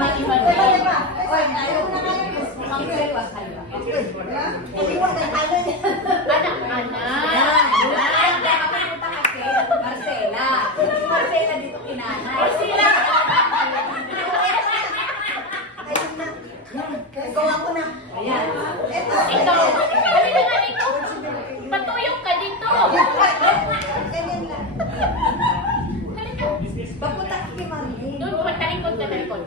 Iba-iba din. Oy, tayo na kayo. Magkaliwa kayo. Anak-anak. Marcela. Si Marcela dito kinanay. Marcela! Ayun na. Gawa ko na. Ayan. Ikaw. Halika nga dito. Patuyong ka dito. Ganyan lang. Halika. Papunta kay Mami. Doon, talikod ka, talikod.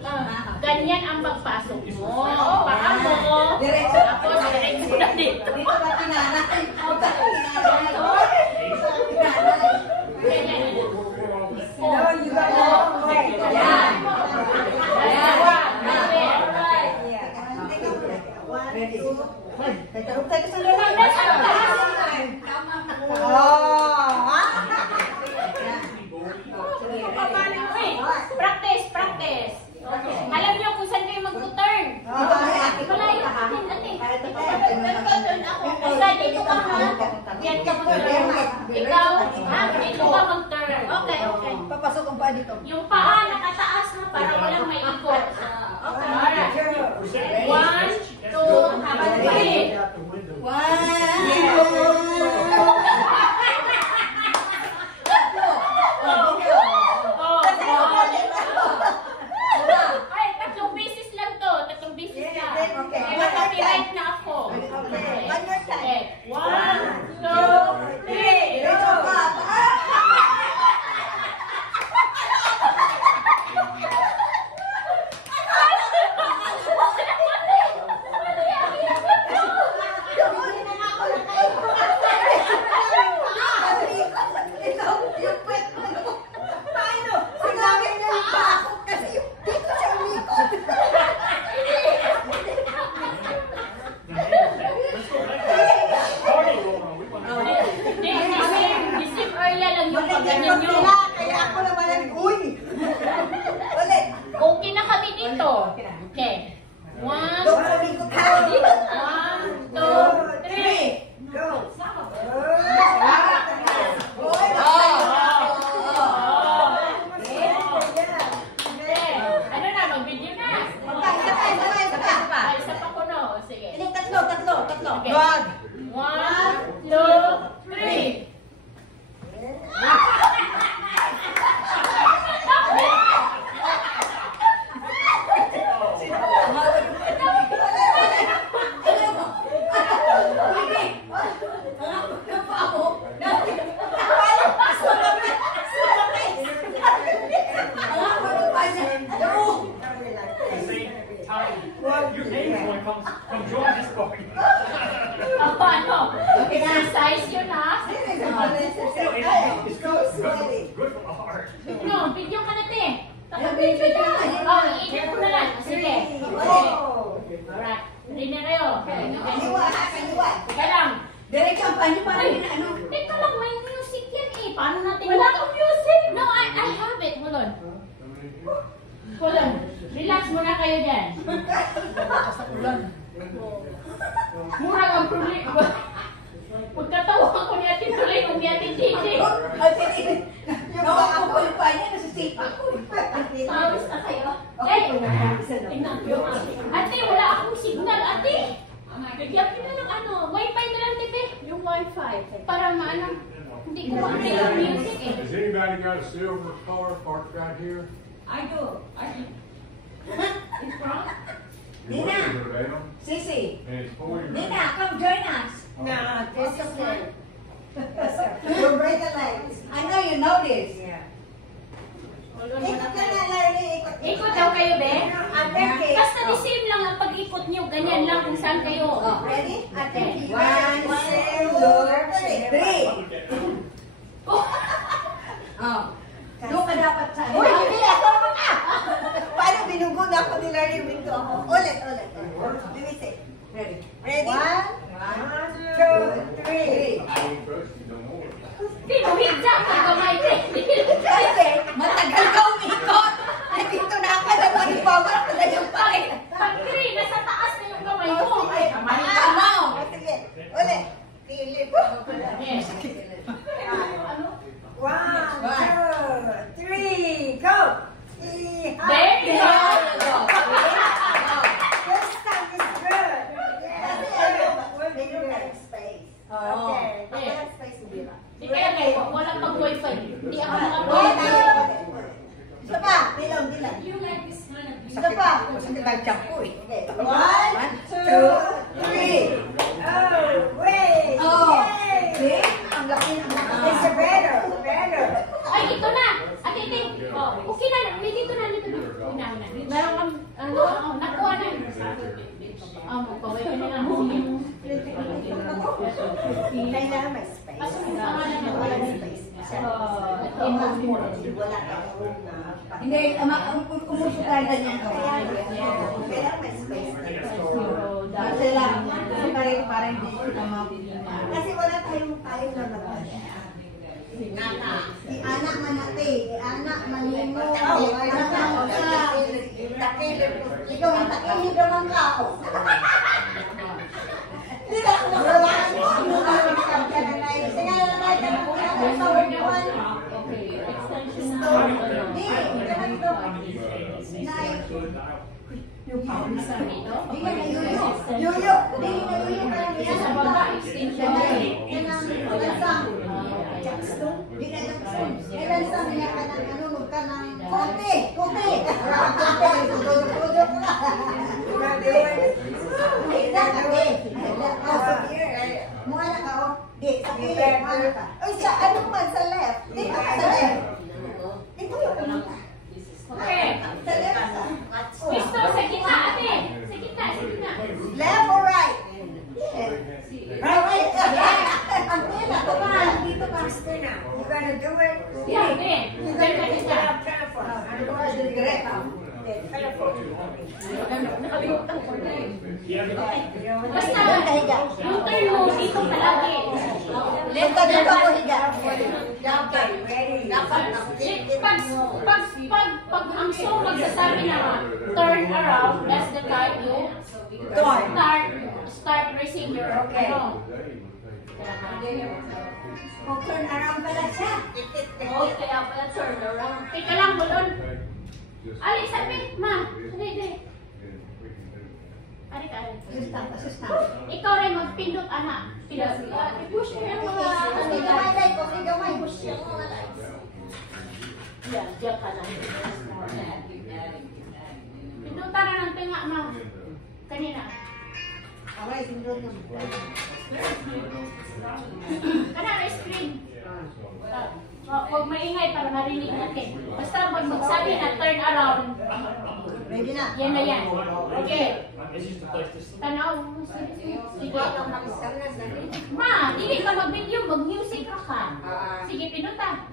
Ganyan ang pagpasok mo. Paa mo. Diretso. Ako, diretso na dito. Dito ba kinanay? Dito kinanay. Practice, practice. Alam niyo kung saan kayo mag-turn. Malayo natin, ate. Basta dito ka ha. Yan ka mag-turn. Ikaw, dito ka mag-turn. Okay, okay. Papasok ang paa dito. Yung paa nakataas na para walang may ikot. Okay. Alright. 1, 2, 3. 1, 2, 3, go! There you go! Di kaya kayo, wala pang wifi. Hindi ako Wala. Isa pa. Dilaw. Isa pa. Kasi nag-jump ko eh. 1, 2, 3. Oh, wait. Oh. Yay. Ang laki ng mga. It's better. Ay, ito na! Ate, ate! Oh, okay na. May dito na. Una. Meron kang, nakuha na. Paway ka na lang. Kailangan may space. Pasok mo pangalan niya. Wala may space. Wala kang room na. Hindi, umusok tayo ganyan. Kailangan may space. Kasi lang, parang hindi na mapilihan. Kasi wala tayong time na labas. Si anak manati, si anak manimo, si anak manaka. Ikaw ang takilid naman ka ako. Hindi na ako nakalaan mo. Nakalaan ka na na. Sige na na ka na kung ano sa workuan. Hindi, ganun ito. Yung pawisan ito. Hindi ka na yuyo. Yuyo. Hindi ka na yuyo ka lang yan. Sa baba, extension na eh. Yan ang lansang. Jackstone? Hindi na Jackstone. May lansang niya ka ng ano, ka ng puti. Puti. Tudok ka. Hindi na kape. Mukha na ka, oh. Di, sa pilit. Mukha na ka. Uy, sa ano man, sa left. Dito ka sa left. Dito yung pumunta. Okay. Sa left. Gusto, sa gitna, ate. Sa gitna. Left or right? Right. Ang pila. Come on. Dito ka. You gotta do it. Yeah, ate. Diyan ka dito. Ano ko ka direct? Basta, yung turn mo, dito palagi. Dito ako higa. Pag ang song magsasabi na turn around, that's the time you start raising your ano. Kung turn around pala siya. Oh, kaya pala turn around. Teka lang, bulon. Ali, sabi, ma. Dali. Ari ka, ari. Sustan. Ikaw rin magpindot, anak. I-push mo yung mga... Gamay. Push yung mga lights. Yan, diyan ka lang. Pindutan na ng tinga, ma. Kanina. Okay, sindot mo. Kanina, screen. Huwag maingay para marinig natin. Basta pag magsabi na turn around, Ready na. yan na yan. Okay. Tanaw. Sige. Ma, hindi ka mag-video, mag-music ka. Sige, pinuta.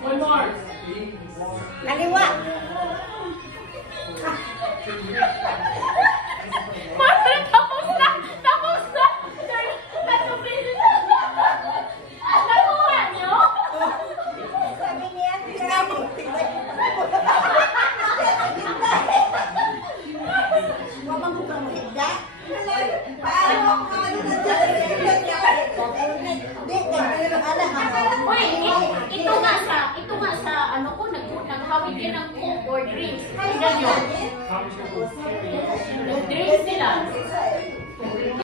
One more. Kaliwa. Tapos na! Nakuha niyo? Sabi niya, Mamang ko kang higda. Paano ako ano na dyan? Uy, ito nga sa ano ko, naghawid din ng coke or drinks. Tignan nyo. Nag-drinks sila.